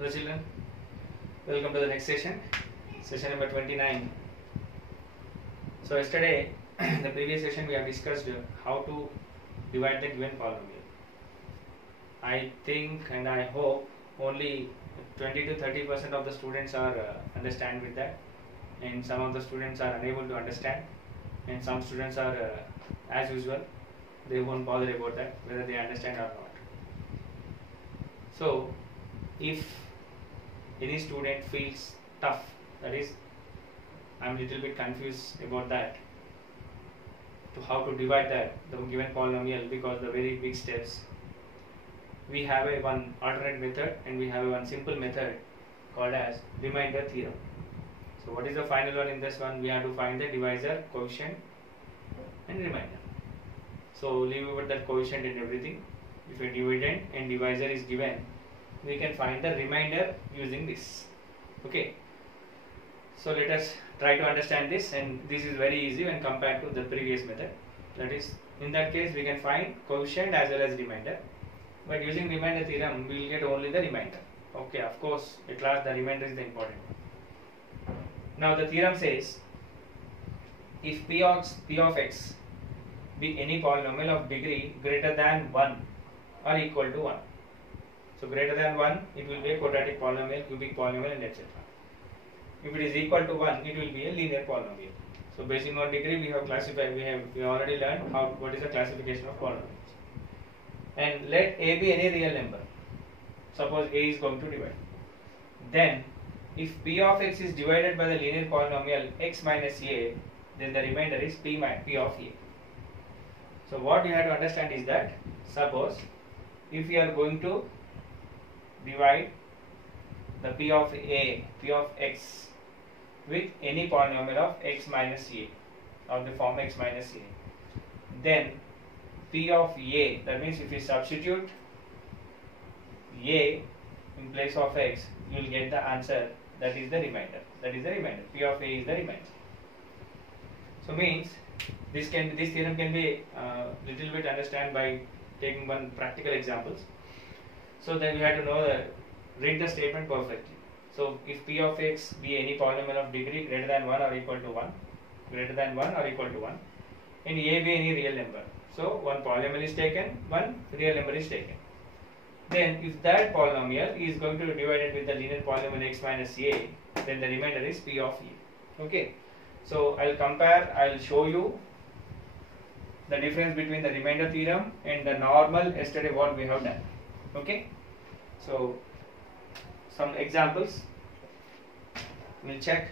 Hello children, welcome to the next session, session number 29. So yesterday, in the previous session we have discussed how to divide the given polynomial. I think and I hope only 20 to 30% of the students are understand with that, and some of the students are unable to understand, and some students are as usual, they won't bother about that whether they understand or not. So if any student feels tough, that is, I'm a little bit confused about that, to how to divide that the given polynomial, because the very big steps, we have a one alternate method and we have a one simple method called as remainder theorem. So what is the final one in this one? We have to find the divisor, quotient and remainder. So leave over that quotient and everything. If a dividend and divisor is given, we can find the remainder using this. Okay, so let us try to understand this, and this is very easy when compared to the previous method. That is, in that case we can find quotient as well as remainder, but using remainder theorem we will get only the remainder. Okay, of course at last the remainder is the important. Now the theorem says, if p of x be any polynomial of degree greater than 1 or equal to 1. So greater than 1, it will be a quadratic polynomial, cubic polynomial, and etc. If it is equal to 1, it will be a linear polynomial. So based on degree, we have classified. We already learned what is the classification of polynomials. And let a be any real number. Suppose a is going to divide. Then, if p of x is divided by the linear polynomial x minus a, then the remainder is p of a. So what you have to understand is that, suppose if we are going to divide the p of x with any polynomial of x minus a, of the form x minus a, then p of a, that means if you substitute a in place of x, you will get the answer, that is the remainder. P of a is the remainder. So means this theorem can be little bit understand by taking one practical examples. So then we have to know read the statement perfectly. So if p of x be any polynomial of degree greater than 1 or equal to 1, and a be any real number. So one polynomial is taken, one real number is taken. Then if that polynomial is going to be divided with the linear polynomial x minus a, then the remainder is p of a. Okay. So I'll show you the difference between the remainder theorem and the normal yesterday what we have done. Okay. So some examples, we'll check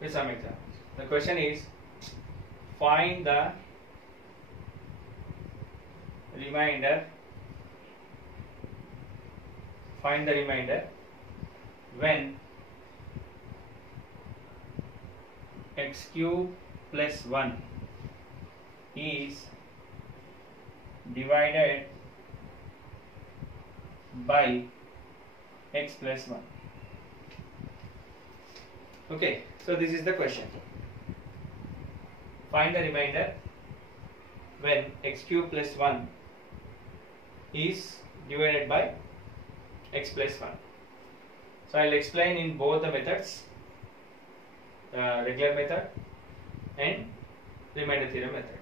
with some examples. The question is, find the remainder when x cube plus 1 is divided by x plus 1. Okay, so this is the question. Find the remainder when x cube plus 1 is divided by x plus 1. So I will explain in both the methods, regular method and remainder theorem method.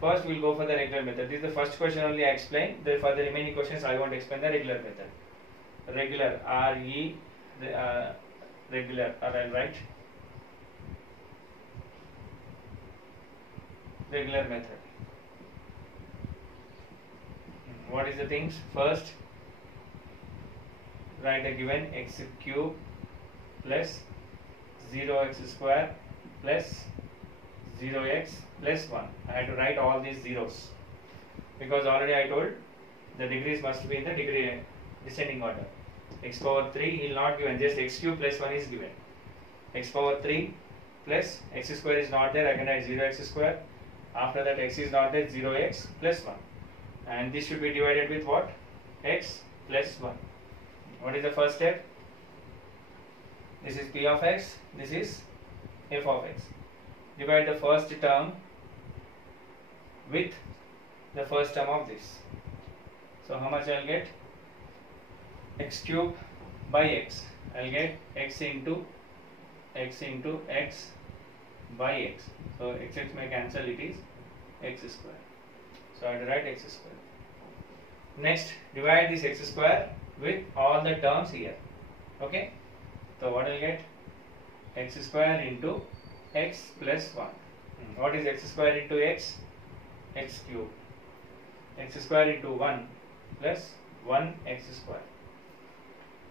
First we will go for the regular method. This is the first question only I explained. For the remaining questions I want to explain the regular method. Regular, regular, or I'll write regular method. What is the things? First, write the given x cube plus 0x square plus 0x plus 1. I had to write all these zeros because already I told the degrees must be in the degree descending order. X power 3 is not given, just x cube plus 1 is given. X power 3 plus x square is not there, I can write 0x square. After that x is not there, 0x plus 1. And this should be divided with what? X plus 1. What is the first step? This is p of x, this is f of x. Divide the first term with the first term of this. So how much I will get? X cube by x. I'll get x into x by x. So x may cancel, it is x square. So I have to write x square. Next, divide this x square with all the terms here. Okay. So what I'll get? X square into x plus 1. What is x square into x? X cube. X square into 1 plus 1x square.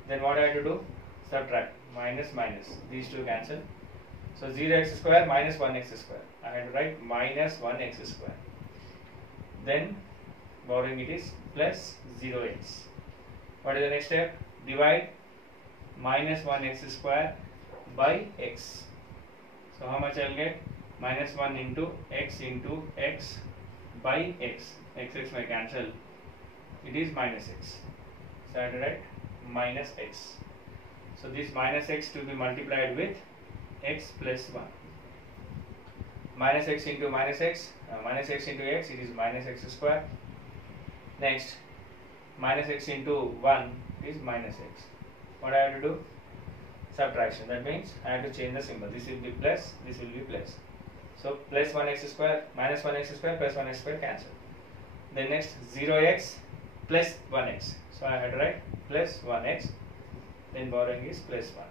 Then what I have to do? Subtract. Minus minus. These two cancel. So 0x square minus 1x square. I have to write minus 1x square. Then borrowing it is plus 0x. What is the next step? Divide minus 1x square by x. So how much I will get? Minus 1 into x by x. X may cancel. It is minus x. So I have to write minus x. So this minus x to be multiplied with x plus 1. Minus x into minus x into x, it is minus x square. Next, minus x into 1 is minus x. What I have to do? Subtraction. That means I have to change the symbol. This will be plus, this will be plus. So plus 1x square minus 1x square plus 1x square cancel. Then next 0x plus 1x. So I have to write plus 1x. Then borrowing is plus 1.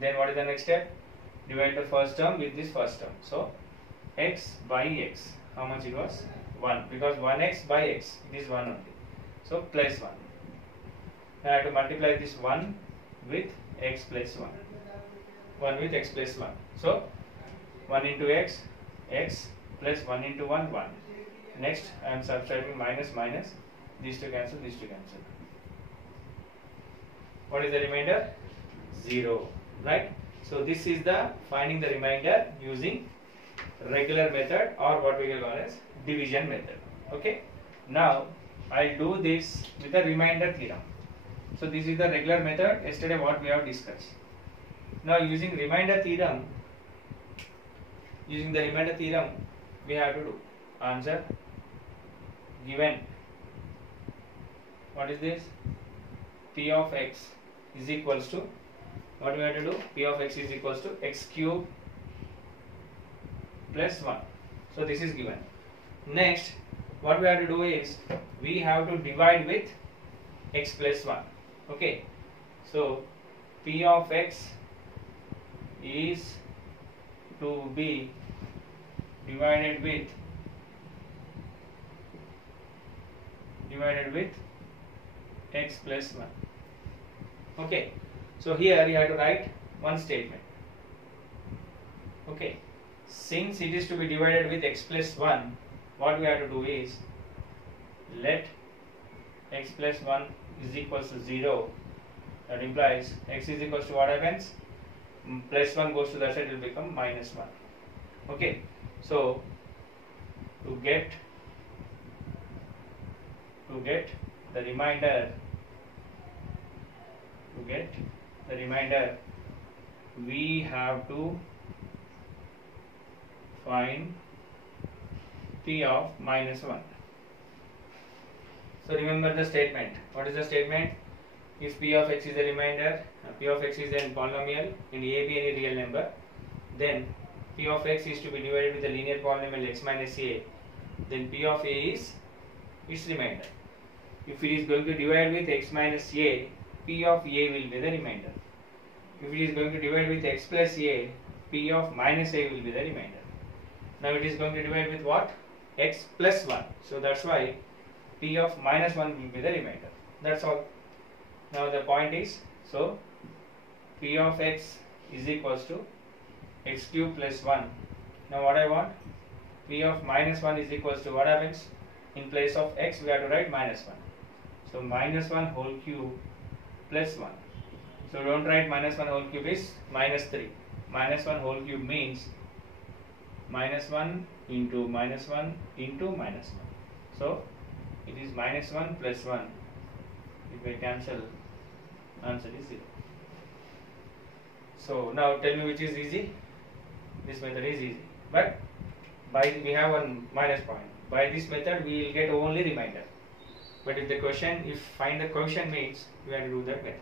Then what is the next step? Divide the first term with this first term. So x by x. How much it was? 1. Because 1x by x, it is 1 only. So plus 1. Now I have to multiply this 1 with x plus 1. 1 with x plus 1. So 1 into x plus 1 into 1, 1. Next I am subtracting minus minus. These two cancel, these two cancel. What is the remainder? 0. Right? So this is the finding the remainder using regular method, or what we will call as division method. Okay. Now I'll do this with the remainder theorem. So this is the regular method. Yesterday what we have discussed. Now using remainder theorem, we have to do answer given. What is this? P of x is equals to, what we have to do? P of x is equals to x cube plus 1. So this is given. Next, what we have to do is we have to divide with x plus 1. Okay. So P of x is to be divided with x plus 1. Okay. So here you have to write one statement. Okay. Since it is to be divided with x plus 1, what we have to do is let x plus 1 is equals to 0. That implies x is equals to what happens? Plus 1 goes to that side, it will become minus 1. Okay. So to get the remainder, we have to find P of minus 1. So remember the statement. What is the statement? If P of x is a remainder, P of x is a polynomial in A be any real number, then P of x is to be divided with the linear polynomial x minus a, then P of a is its remainder. If it is going to divide with x minus a, P of a will be the remainder. If it is going to divide with x plus a, P of minus a will be the remainder. Now it is going to divide with what? X plus 1. So that's why P of minus 1 will be the remainder. That's all. Now the point is, so P of x is equals to x cube plus 1. Now what I want? P of minus 1 is equals to what happens? In place of x we have to write minus 1. So minus 1 whole cube plus 1. So don't write minus 1 whole cube is minus 3. Minus 1 whole cube means minus 1 into minus 1 into minus 1. So it is minus 1 plus 1. If I cancel, answer is 0. So now tell me which is easy. This method is easy. But we have one minus point. By this method we will get only remainder. But if find the quotient means we have to do that method.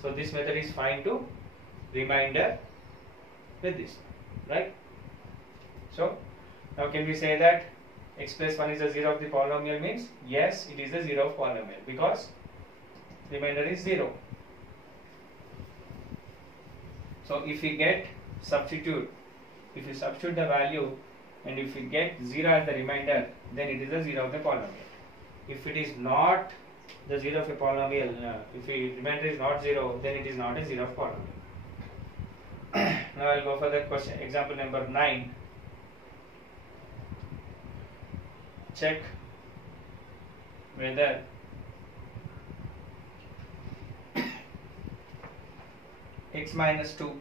So this method is fine to remainder with this, right? So now can we say that x plus 1 is the 0 of the polynomial? Means yes, it is the 0 of polynomial because remainder is 0. So if we get substitute, if you substitute the value and if we get 0 as the remainder, then it is the 0 of the polynomial. If it is not the 0 of a polynomial, if the remainder is not 0, then it is not a 0 of polynomial. Now I will go for the question, example number 9. Check whether x minus 2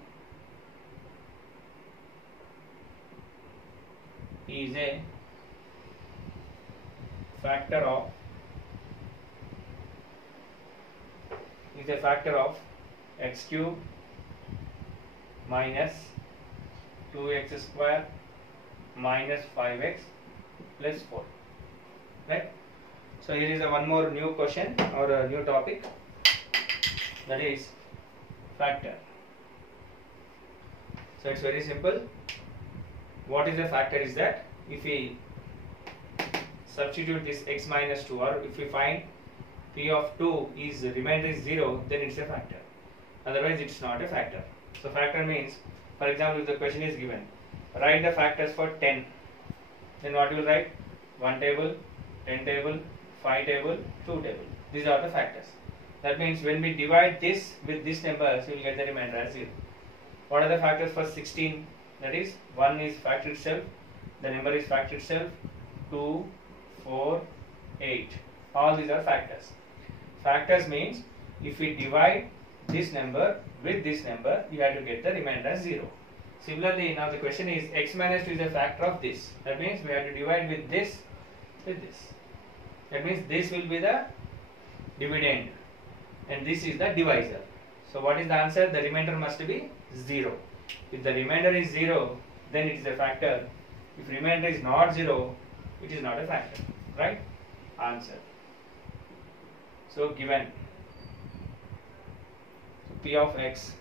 is a factor of x cube minus 2x square minus 5x plus 4, right? So here is one more new question or a new topic, that is factor. So it's very simple. What is a factor is that if we substitute this x minus 2, or if we find p of 2 is remainder is 0, then it's a factor. Otherwise it's not a factor. So factor means, for example, if the question is given, write the factors for 10, then what you will write? 1 table, 10 table, 5 table, 2 table. These are the factors. That means when we divide this with this number, we will get the remainder as 0. What are the factors for 16? That is, 1 is factor itself, the number is factor itself, 2, 4, 8. All these are factors. Factors means if we divide this number with this number, you have to get the remainder as 0. Similarly, now the question is x minus 2 is a factor of this. That means we have to divide with this with this. That means this will be the dividend and this is the divisor. So what is the answer? The remainder must be 0. If the remainder is 0, then it is a factor. If remainder is not 0, it is not a factor, right? Answer. So given p of x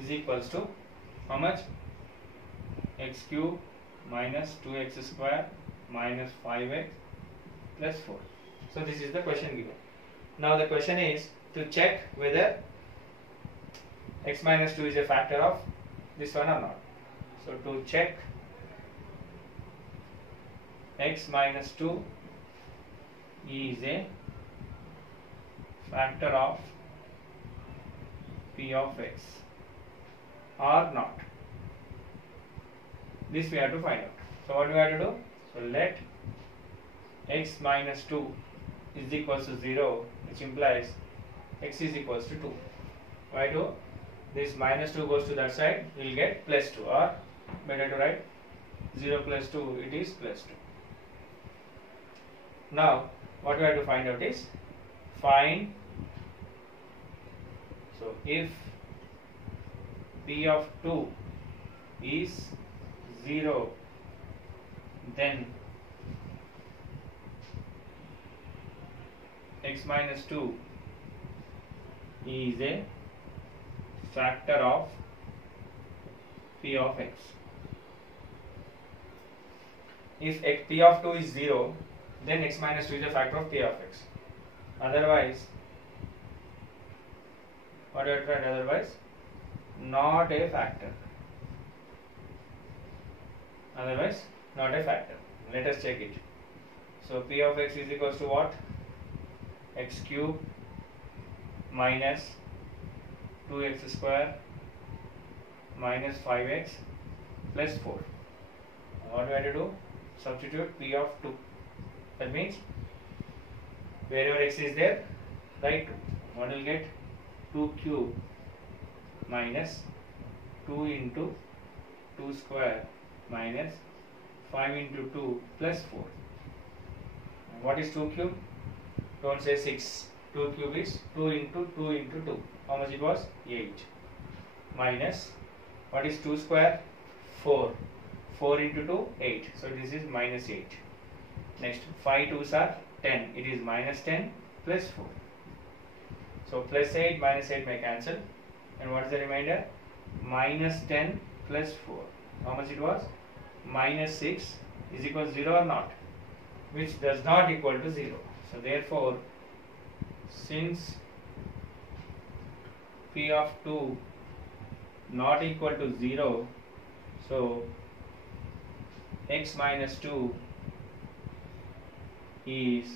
is equals to how much? X cube minus 2x square minus 5x plus 4. So this is the question given. Now the question is to check whether x minus 2 is a factor of this one or not. So to check x minus 2 is a factor of p of x or not, this we have to find out. So what do we have to do? So let x minus 2 is equals to 0, which implies x is equals to 2. Why do? This minus 2 goes to that side, we will get plus 2, or better to write 0 plus 2, it is plus 2. Now what we have to find out is find, so if p of 2 is 0, then x minus 2 is a factor of p of x. If p of 2 is 0, then x minus 2 is a factor of p of x. Otherwise, what do I write? Otherwise, not a factor. Otherwise, not a factor. Let us check it. So p of x is equals to what? X cube minus 2x square minus 5x plus 4. What do I have to do? Substitute p of 2. That means wherever x is there, write 2. What will get? 2 cube minus 2 into 2 square minus 5 into 2 plus 4. And what is 2 cube? Don't say 6. 2 cube is 2 into 2 into 2. How much it was? 8. Minus, what is 2 square? 4. 4 into 2, 8. So this is minus 8. Next, 5 2s are 10. It is minus 10 plus 4. So plus 8 minus 8 may cancel. And what is the remainder? Minus 10 plus 4. How much it was? Minus 6 is equal to 0 or not? Which does not equal to 0. So therefore, since P of 2 not equal to 0, so x minus 2 is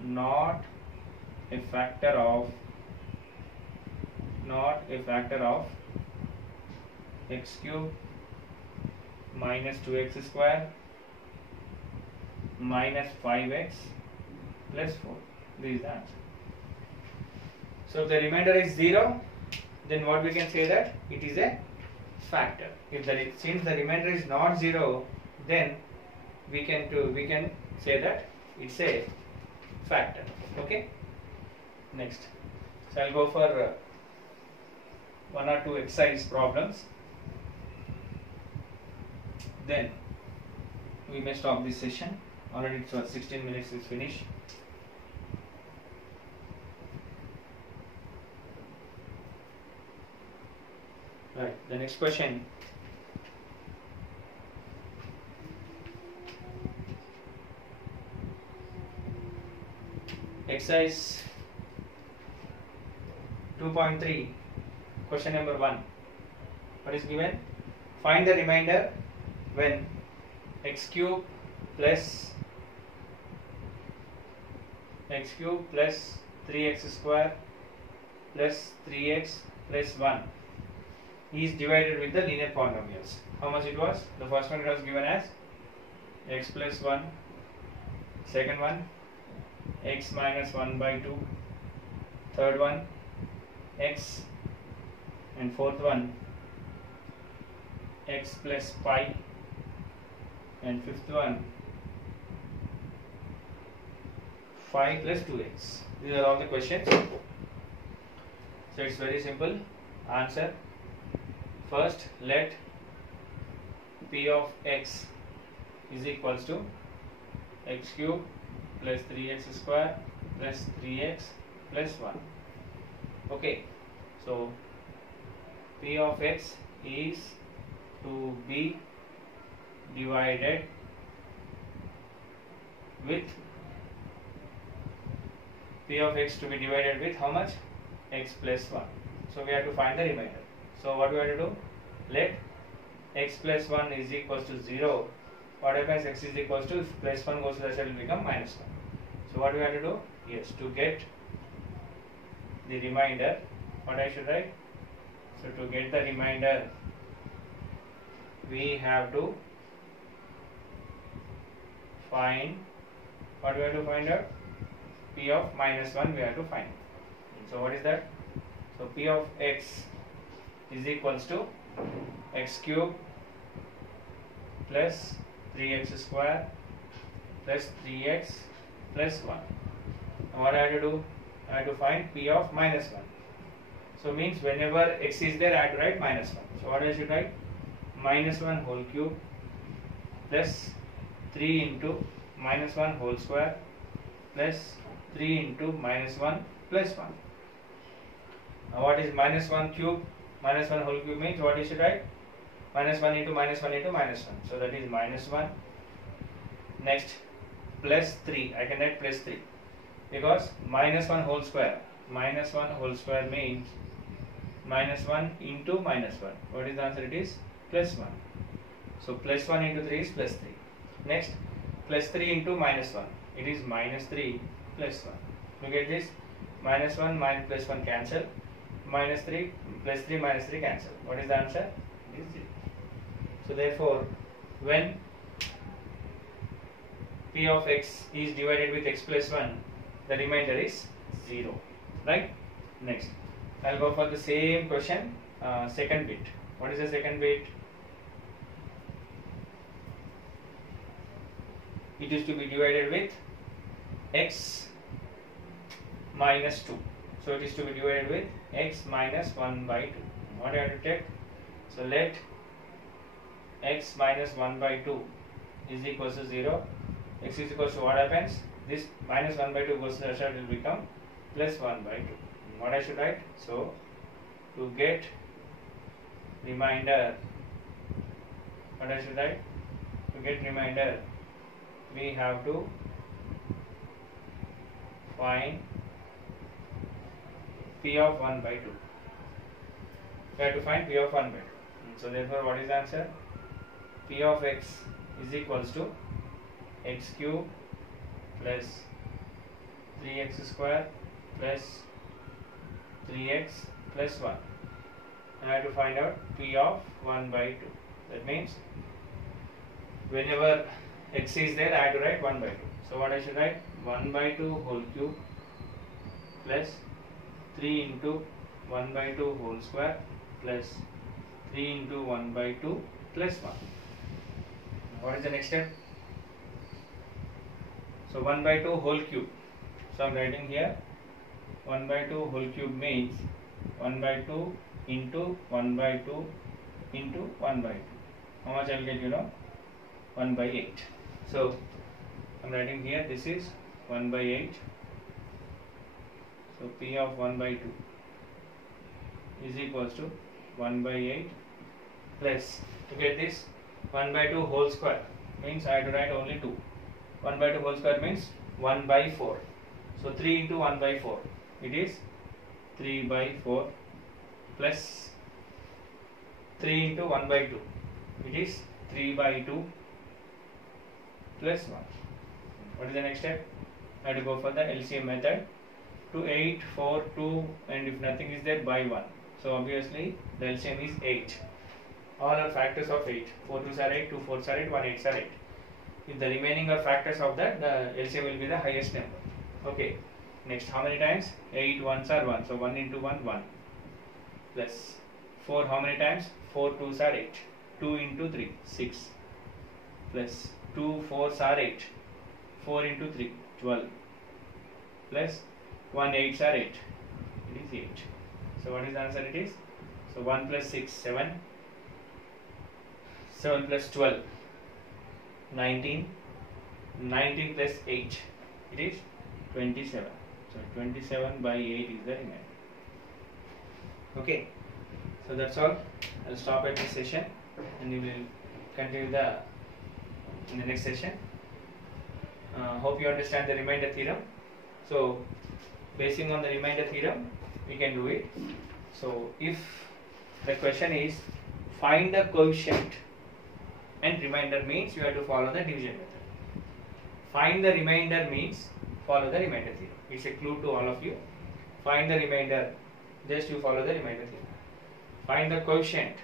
not a factor of x cube minus 2x square minus 5x plus 4. This is the answer. So if the remainder is 0, then what we can say that it is a factor. Since the remainder is not 0, then we can say that it's a factor. Okay. Next, so I'll go for one or two exercise problems. Then we may stop this session. Already it's 16 minutes is finished. Right, the next question. Exercise 2.3, question number 1. What is given? Find the remainder when x cube plus 3x square plus 3x plus 1 is divided with the linear polynomials. How much it was? The first one it was given as x plus 1, second one x minus 1 by 2, third one x, and fourth one x plus pi, and fifth one 5 plus 2x. These are all the questions. So it's very simple. Answer. First, let P of x is equals to x cube plus 3x square plus 3x plus 1. Okay, so P of x is to be divided with how much? X plus 1. So we have to find the remainder. So what we have to do? Let x plus 1 is equals to 0. What happens? X is equals to, if plus 1 goes to the side, it will become minus 1. So what we have to do? Yes, to get the remainder, what I should write? So to get the remainder, we have to find, what we have to find out? P of minus 1 we have to find. So what is that? So P of x is equals to x cube plus 3x square plus 3x plus 1. Now what I have to do? I have to find P of minus 1. So means whenever x is there, I have to write minus 1. So what I should write? Minus 1 whole cube plus 3 into minus 1 whole square plus 3 into minus 1 plus 1. Now what is minus 1 cube? Minus 1 whole cube means what you should write? Minus 1 into minus 1 into minus 1. So that is minus 1. Next, plus 3. I can write plus 3. Because minus 1 whole square. Minus 1 whole square means minus 1 into minus 1. What is the answer? It is plus 1. So plus 1 into 3 is plus 3. Next, plus 3 into minus 1. It is minus 3 plus 1. Look at this. Minus 1 minus plus 1 cancel. Minus 3 plus 3 minus 3 cancel. What is the answer? It is 0. So therefore, when P of x is divided with x plus 1, the remainder is 0. Right? Next, I'll go for the same question, second bit. What is the second bit? It is to be divided with x minus 2. So it is to be divided with x minus 1 by 2. What do I have to take? So let x minus 1 by 2 is equals to 0. X is equals to what happens? This minus 1 by 2 goes to the side, it will become plus 1 by 2. What I should write? So to get remainder, what I should write? To get remainder, we have to find P of 1 by 2. We have to find P of 1 by 2. So therefore, what is the answer? P of x is equals to x cube plus 3x square plus 3x plus 1. And I have to find out P of 1 by 2. That means whenever x is there, I have to write 1 by 2. So what I should write? 1 by 2 whole cube plus 3 into 1 by 2 whole square plus 3 into 1 by 2 plus 1. What is the next step? So 1 by 2 whole cube. So I am writing here 1 by 2 whole cube means 1 by 2 into 1 by 2 into 1 by 2. How much I will get, you know? 1 by 8. So I am writing here this is 1 by 8. So P of 1 by 2 is equals to 1 by 8 plus, to get this, 1 by 2 whole square means I have to write only 2. 1 by 2 whole square means 1 by 4. So 3 into 1 by 4, it is 3 by 4 plus 3 into 1 by 2, it is 3 by 2 plus 1. What is the next step? I have to go for the LCM method. 2, 8, 4, 2, and if nothing is there, by 1. So obviously the LCM is 8. All are factors of 8. 4 2s are 8, 2 4s are 8, 1 8s are 8. If the remaining are factors of that, the LCM will be the highest number. Okay. Next, how many times? 8 1s are 1. So 1 into 1, 1. Plus 4, how many times? 4 2s are 8. 2 into 3, 6. Plus 2 4s are 8. 4 into 3, 12. Plus 1 8s are 8. It is 8. So what is the answer? It is, so 1 plus 6, 7. 7 plus 12, 19. 19 plus 8, it is 27. So 27 by 8 is the remainder. Okay. So that's all. I'll stop at this session and we will continue in the next session. Hope you understand the remainder theorem. So basing on the remainder theorem, we can do it. So if the question is find the coefficient and remainder, means you have to follow the division method. Find the remainder means follow the remainder theorem. It's a clue to all of you. Find the remainder, just you follow the remainder theorem. Find the coefficient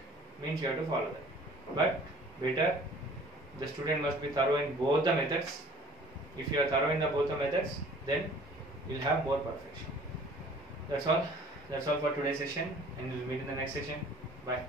means you have to follow that. But better, the student must be thorough in both the methods. If you are thorough in both the methods, then you will have more perfection. That's all. That's all for today's session, and we will meet in the next session. Bye.